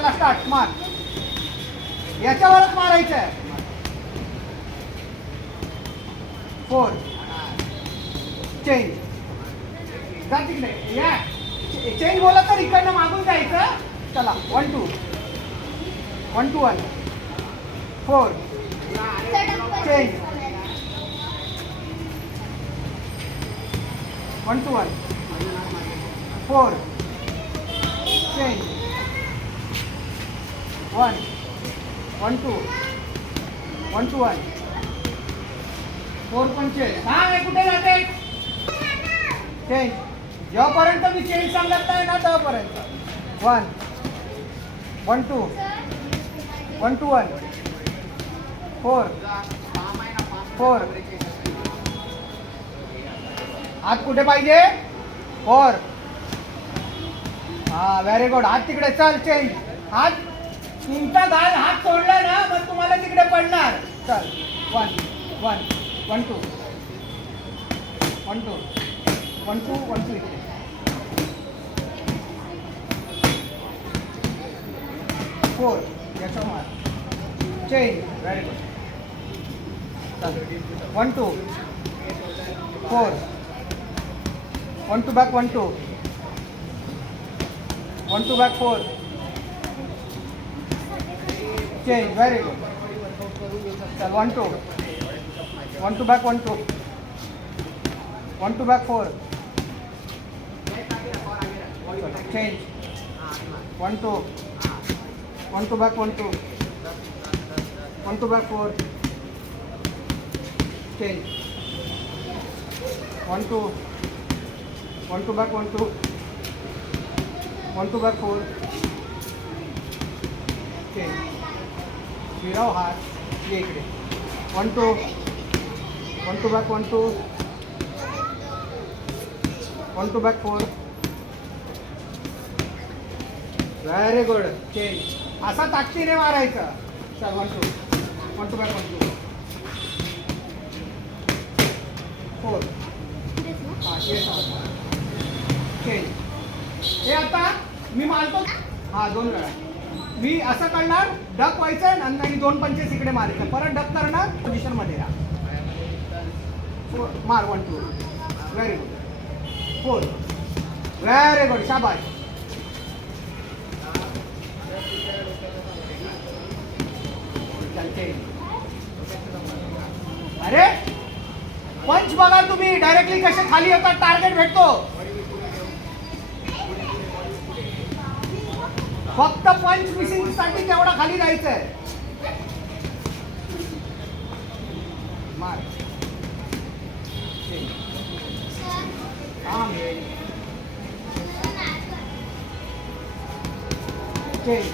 चला स्टार्ट मार. याच्यावरच मारायचं आहे. 4 चेंज. जा तिकडे या. चेंज बोला तर इकडनं मागून जायचं. चला 1 2 1 2 1 4 चेंज. 1 2 1 4 चेंज. 1 1 2 1 2 1 4 पंचेस. हा मी कुठे जाते. चेंज. जेव्हापर्यंत मी चेंज सांगत नाही ना तेव्हापर्यंत. 1 1 2 1 2 1 4 4 हात कुठे पाहिजे. 4 हा व्हेरी गुड. हात तिकडे. चल चेंज. हात तुमचा हात सोडला ना मग तुम्हाला तिकडे पडणार. चल 1 1 1 2 1 2 1 2 1 2 इकडे. 4 याच्या मार. चेंज. Very good. चल 1 2 4 1 2 back 1 2 1 2 back 4 change. Very good. चल 1 2 1 2 back 1 2 1 2 back 4 change. 1 2 1 2 back 1 2 1 2 back 4 change. 1 2 1 2 back 1 2 1 2 back 4 change. फिराव हात. ये इकडे. 1 2 1 2 back 1 2 1 2 back 4 very good. Change. असा ताकदीने मारायचा. चल 1 2 1 2 बॅक 1 2 4 चेंज. हे आता मी मारतो. हा 2 वेळा मी असं करणार. डक व्हायचं आणि 2 पंचेस इकडे मारायचं. परत डक करणार. पोझिशन मध्ये राहा. मार 1 2 व्हेरी गुड. 4 very good. शाबाश. अरे पंच बघा तुम्ही डायरेक्टली कसे खाली येतात. टार्गेट भेटतो. फक्त पंच मिसिंग साठी तेवढा खाली जायचंय. मार. चेंज.